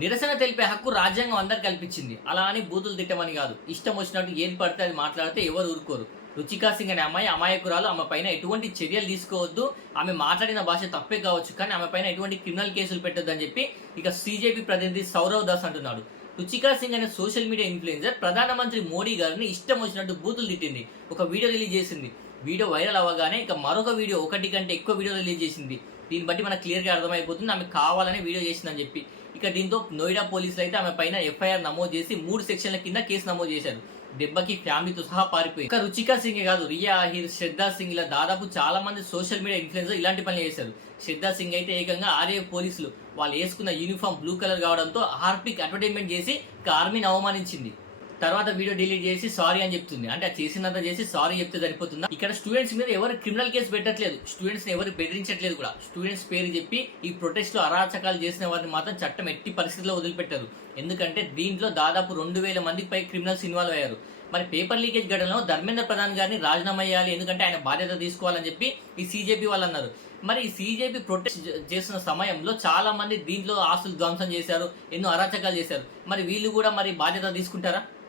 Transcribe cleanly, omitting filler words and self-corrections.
నిరసన తెలిపే హక్కు రాజ్యాంగం అందరికి కల్పించింది. అలా అని బూతులు తిట్టమని కాదు. ఇష్టం వచ్చినట్టు ఏది పడితే అది మాట్లాడితే ఎవరు ఊరుకోరు. రుచికా సింగ్ అనే అమ్మాయి అమాయకురాలు. ఆమె పైన ఎటువంటి చర్యలు తీసుకోవద్దు. ఆమె మాట్లాడిన భాష తప్పే కావచ్చు, కానీ ఆమె పైన ఎటువంటి క్రిమినల్ కేసులు పెట్టొద్దు అని చెప్పి ఇక సీజేపీ ప్రతినిధి సౌరవ్ దాస్ అంటున్నాడు. రుచికా సింగ్ అనే సోషల్ మీడియా ఇన్ఫ్లుయెన్సర్ ప్రధానమంత్రి మోడీ గారిని ఇష్టం వచ్చినట్టు బూతులు తిట్టింది. ఒక వీడియో రిలీజ్ చేసింది. వీడియో వైరల్ అవ్వగానే ఇక మరొక వీడియో ఒకటి కంటే ఎక్కువ వీడియో రిలీజ్ చేసింది. దీన్ని బట్టి మనకు క్లియర్గా అర్థమైపోతుంది ఆమె కావాలనే వీడియో చేసిందని చెప్పి. ఇక దీంతో నోయిడా పోలీసులు అయితే ఆమె పైన ఎఫ్ఐఆర్ నమోదు చేసి 3 సెక్షన్ల కింద కేసు నమోదు చేశారు. దెబ్బకి ఫ్యామిలీతో సహా పారిపోయి. ఇక రుచికా సింగ్ కాదు, రియా ఆహిర్, శ్రద్ధా సింగ్ ఇలా దాదాపు చాలా మంది సోషల్ మీడియా ఇన్ఫ్లుయెన్సర్ ఇలాంటి పనులు చేశారు. శ్రద్ధా సింగ్ అయితే ఏకంగా ఆర్ఏఎఫ్ పోలీసులు వాళ్ళు వేసుకున్న యూనిఫామ్ బ్లూ కలర్ కావడంతో హార్పిక్ అడ్వర్టైజ్మెంట్ చేసి ఇక ఆర్మీని అవమానించింది. తర్వాత వీడియో డిలీట్ చేసి సారీ అని చెప్తుంది. అంటే చేసినంత చేసి సారీ చెప్తే సరిపోతుందా? ఇక్కడ స్టూడెంట్స్ మీద ఎవరు క్రిమినల్ కేసు పెట్టట్లేదు, స్టూడెంట్స్ ని ఎవరు బెదిరించట్లేదు కూడా. స్టూడెంట్స్ పేరు చెప్పి ఈ ప్రొటెస్ట్ లో అరాచకాలు చేసిన వారిని మాత్రం చట్టం ఎట్టి పరిస్థితుల్లో వదిలిపెట్టారు. ఎందుకంటే దీంట్లో దాదాపు 2000 మందికి పై క్రిమినల్స్ ఇన్వాల్వ్ అయ్యారు. మరి పేపర్ లీకేజ్ ఘటనలో ధర్మేంద్ర ప్రధాన్ గారిని రాజీనామా చేయాలి, ఎందుకంటే ఆయన బాధ్యత తీసుకోవాలని చెప్పి ఈ సీజేపీ వాళ్ళు అన్నారు. మరి ఈ సీజేపీ ప్రొటెస్ట్ చేస్తున్న సమయంలో చాలా మంది దీంట్లో ఆస్తులు ధ్వంసం చేశారు, ఎన్నో అరాచకాలు చేశారు. మరి వీళ్ళు కూడా మరి బాధ్యత తీసుకుంటారా?